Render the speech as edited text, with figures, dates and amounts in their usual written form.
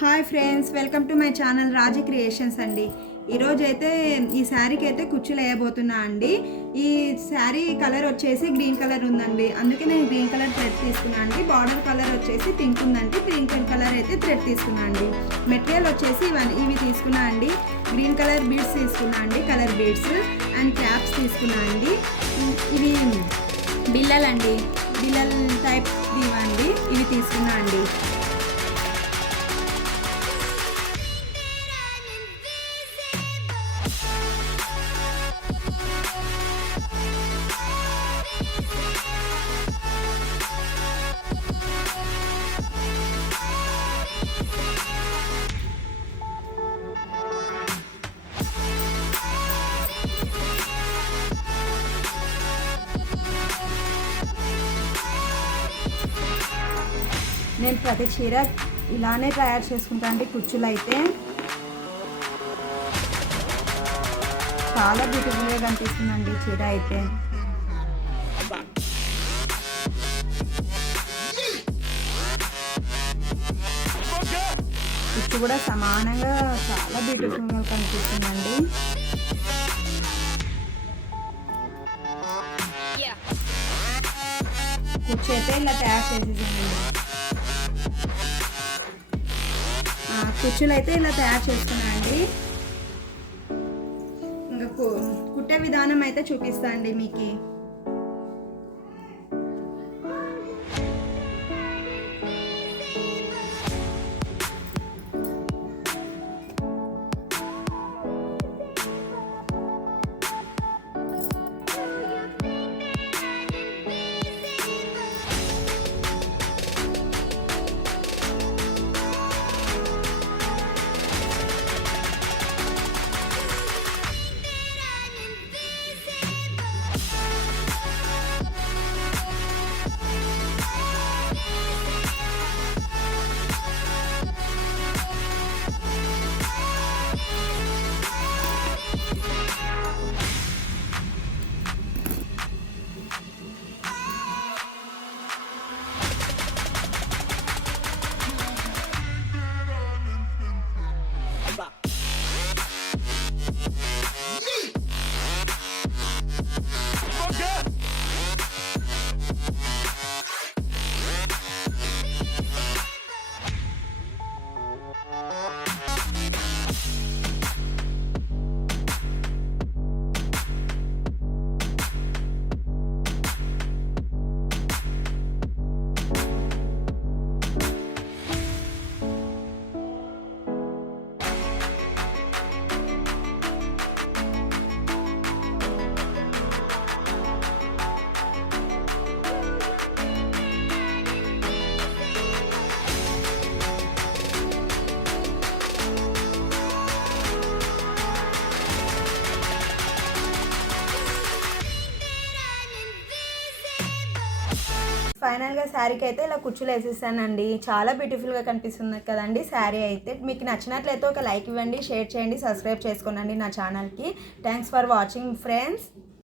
Hi friends, welcome to my channel రాజీ క్రియేషన్స్ అండి. ఈరోజు అయితే ఈ శారీకి అయితే కుచ్చులు వేయబోతున్నా అండి. ఈ శారీ కలర్ వచ్చేసి గ్రీన్ కలర్ ఉందండి, అందుకే నేను గ్రీన్ కలర్ థ్రెడ్ తీసుకున్నా అండి. బార్డర్ కలర్ వచ్చేసి పింక్ ఉందండి, పింక్ కలర్ అయితే థ్రెడ్ తీసుకున్నా అండి. మెటీరియల్ వచ్చేసి ఇవి తీసుకున్నా అండి. గ్రీన్ కలర్ బీడ్స్ తీసుకున్నా అండి, కలర్ బీడ్స్ అండ్ క్యాప్స్ తీసుకున్నా అండి. ఇవి బిల్లలండి, బిల్లల్ టైప్ ఇవ్వండి, ఇవి తీసుకున్నా అండి. నేను ప్రతి చీర ఇలానే తయారు చేసుకుంటా అండి. కుచ్చులు అయితే చాలా బ్యూటిఫుల్గా కనిపిస్తుందండి చీర అయితే. కుచ్చు కూడా సమానంగా చాలా బ్యూటిఫుల్గా కనిపిస్తుందండి. కుచ్చు అయితే ఇలా తయారు చేసేసానండి. కుచ్చులు అయితే ఇలా తయారు చేసుకున్నానండి. ఇంకా కుట్టే విధానం అయితే చూపిస్తా అండి మీకు. ఫైనల్గా శారీకి అయితే ఇలా కుచ్చులు వేసేసానండి. చాలా బ్యూటిఫుల్గా కనిపిస్తుంది కదండి శారీ అయితే. మీకు నచ్చినట్లయితే ఒక లైక్ ఇవ్వండి, షేర్ చేయండి, సబ్స్క్రైబ్ చేసుకోండి నా ఛానల్కి. Thanks for watching friends.